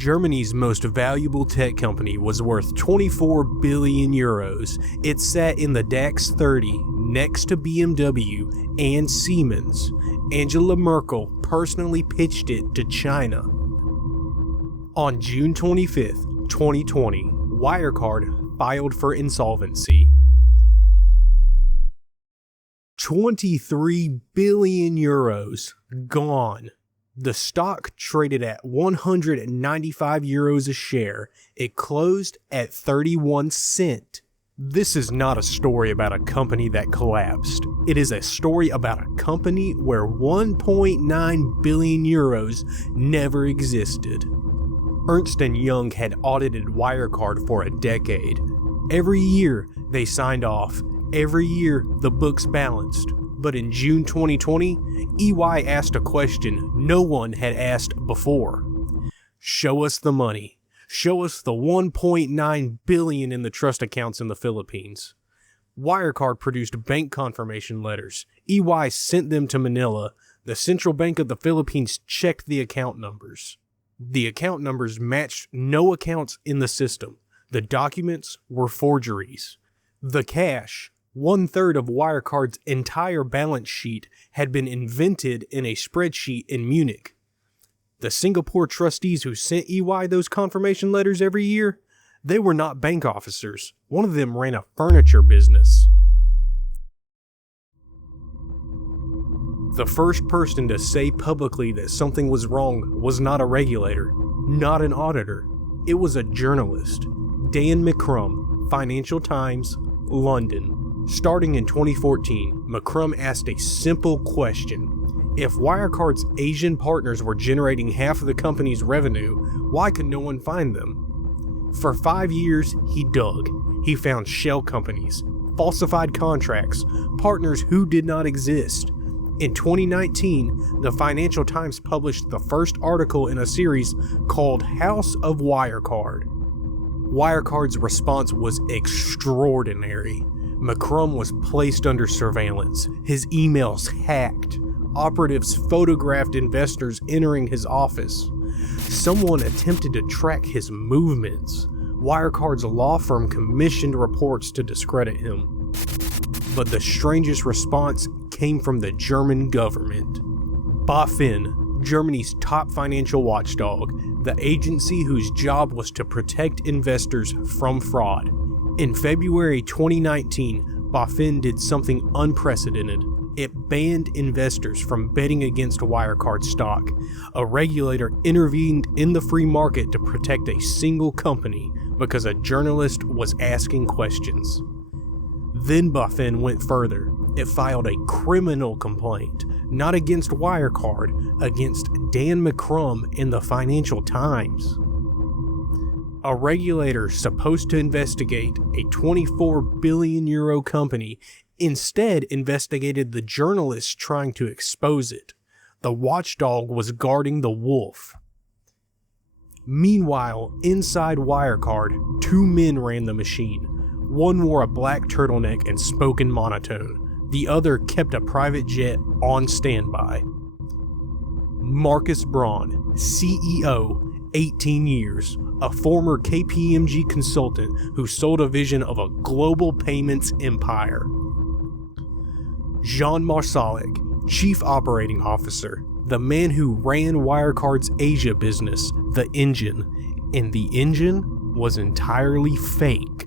Germany's most valuable tech company was worth 24 billion euros. It sat in the DAX 30 next to BMW and Siemens. Angela Merkel personally pitched it to China. On June 25th, 2020, Wirecard filed for insolvency. 23 billion euros gone. The stock traded at 195 euros a share. It closed at 31 cents. This is not a story about a company that collapsed. It is a story about a company where 1.9 billion euros never existed. Ernst & Young had audited Wirecard for a decade. Every year they signed off. Every year the books balanced. But in June 2020, EY asked a question no one had asked before. Show us the money. Show us the 1.9 billion in the trust accounts in the Philippines. Wirecard produced bank confirmation letters. EY sent them to Manila. The Central Bank of the Philippines checked the account numbers. The account numbers matched no accounts in the system. The documents were forgeries. The cash, 1/3 of Wirecard's entire balance sheet, had been invented in a spreadsheet in Munich. The Singapore trustees who sent EY those confirmation letters every year, they were not bank officers. One of them ran a furniture business. The first person to say publicly that something was wrong was not a regulator, not an auditor. It was a journalist, Dan McCrum, Financial Times, London. Starting in 2014, McCrum asked a simple question. If Wirecard's Asian partners were generating half of the company's revenue, why could no one find them? For 5 years, he dug. He found shell companies, falsified contracts, partners who did not exist. In 2019, the Financial Times published the first article in a series called House of Wirecard. Wirecard's response was extraordinary. McCrum was placed under surveillance, his emails hacked. Operatives photographed investors entering his office. Someone attempted to track his movements. Wirecard's law firm commissioned reports to discredit him. But the strangest response came from the German government. BaFin, Germany's top financial watchdog, the agency whose job was to protect investors from fraud. In February 2019, BaFin did something unprecedented. It banned investors from betting against Wirecard stock. A regulator intervened in the free market to protect a single company because a journalist was asking questions. Then BaFin went further. It filed a criminal complaint, not against Wirecard, against Dan McCrum in the Financial Times. A regulator supposed to investigate a 24 billion euro company instead investigated the journalists trying to expose it. The watchdog was guarding the wolf. Meanwhile, inside Wirecard, 2 men ran the machine. One wore a black turtleneck and spoke in monotone. The other kept a private jet on standby. Marcus Braun, CEO, 18 years, a former KPMG consultant who sold a vision of a global payments empire. Jean Marsalek, Chief Operating Officer, the man who ran Wirecard's Asia business, the engine, and the engine was entirely fake.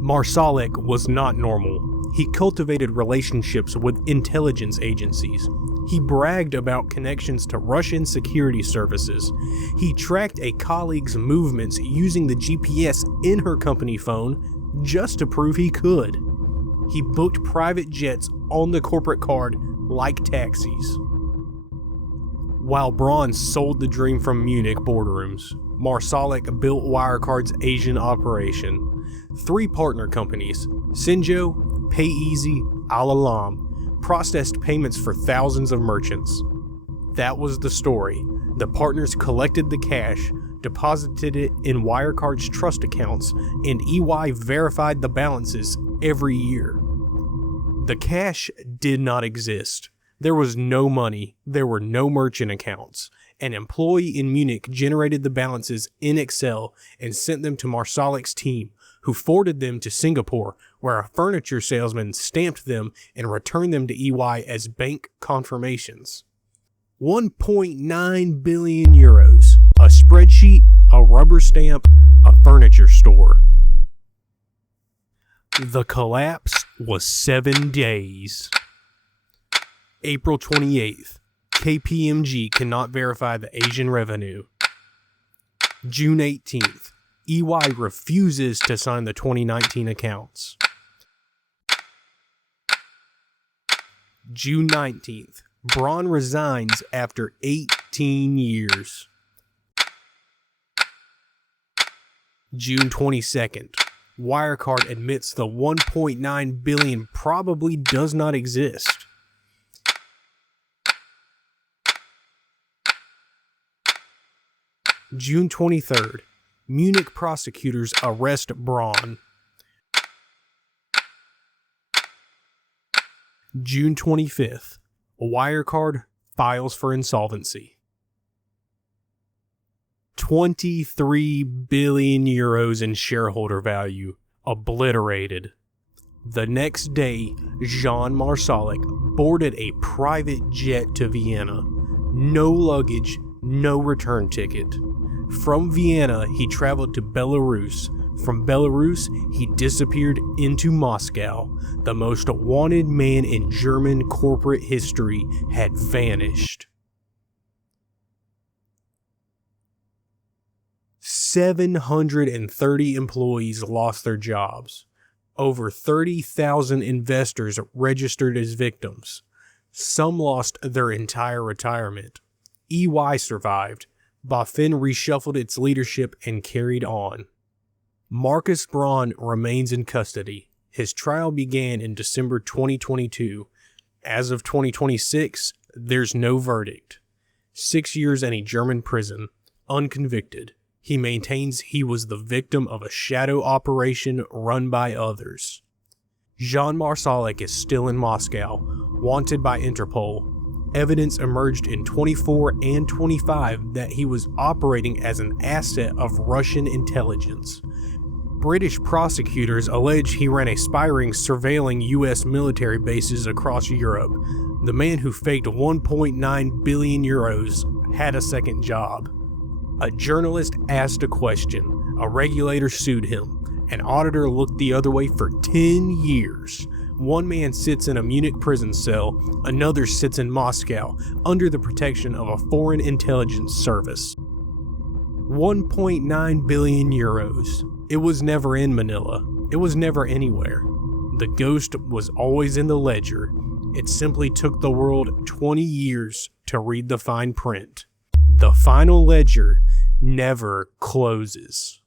Marsalek was not normal. He cultivated relationships with intelligence agencies. He bragged about connections to Russian security services. He tracked a colleague's movements using the GPS in her company phone just to prove he could. He booked private jets on the corporate card like taxis. While Braun sold the dream from Munich boardrooms, Marsalek built Wirecard's Asian operation. 3 partner companies, Sinjo, PayEasy, Alalam, processed payments for thousands of merchants. That was the story. The partners collected the cash, deposited it in Wirecard's trust accounts, and EY verified the balances every year. The cash did not exist. There was no money, there were no merchant accounts. An employee in Munich generated the balances in Excel and sent them to Marsalek's team, who forwarded them to Singapore, where a furniture salesman stamped them and returned them to EY as bank confirmations. 1.9 billion euros, a spreadsheet, a rubber stamp, a furniture store. The collapse was 7 days. April 28th, KPMG cannot verify the Asian revenue. June 18th, EY refuses to sign the 2019 accounts. June 19th, Braun resigns after 18 years. June 22nd, Wirecard admits the 1.9 billion probably does not exist. June 23rd, Munich prosecutors arrest Braun. June 25th, Wirecard files for insolvency. 23 billion euros in shareholder value obliterated. The next day, Jean Marsalek boarded a private jet to Vienna. No luggage, no return ticket. From Vienna, he traveled to Belarus. From Belarus, he disappeared into Moscow. The most wanted man in German corporate history had vanished. 730 employees lost their jobs. Over 30,000 investors registered as victims. Some lost their entire retirement. EY survived. BaFin reshuffled its leadership and carried on. Markus Braun remains in custody. His trial began in December 2022. As of 2026, there's no verdict. 6 years in a German prison, unconvicted. He maintains he was the victim of a shadow operation run by others. Jean Marsalek is still in Moscow, wanted by Interpol. Evidence emerged in 24 and 25 that he was operating as an asset of Russian intelligence. British prosecutors allege he ran a spy ring surveilling U.S. military bases across Europe. The man who faked 1.9 billion euros had a second job. A journalist asked a question. A regulator sued him. An auditor looked the other way for 10 years. One man sits in a Munich prison cell, another sits in Moscow, under the protection of a foreign intelligence service. 1.9 billion euros. It was never in Manila. It was never anywhere. The ghost was always in the ledger. It simply took the world 20 years to read the fine print. The final ledger never closes.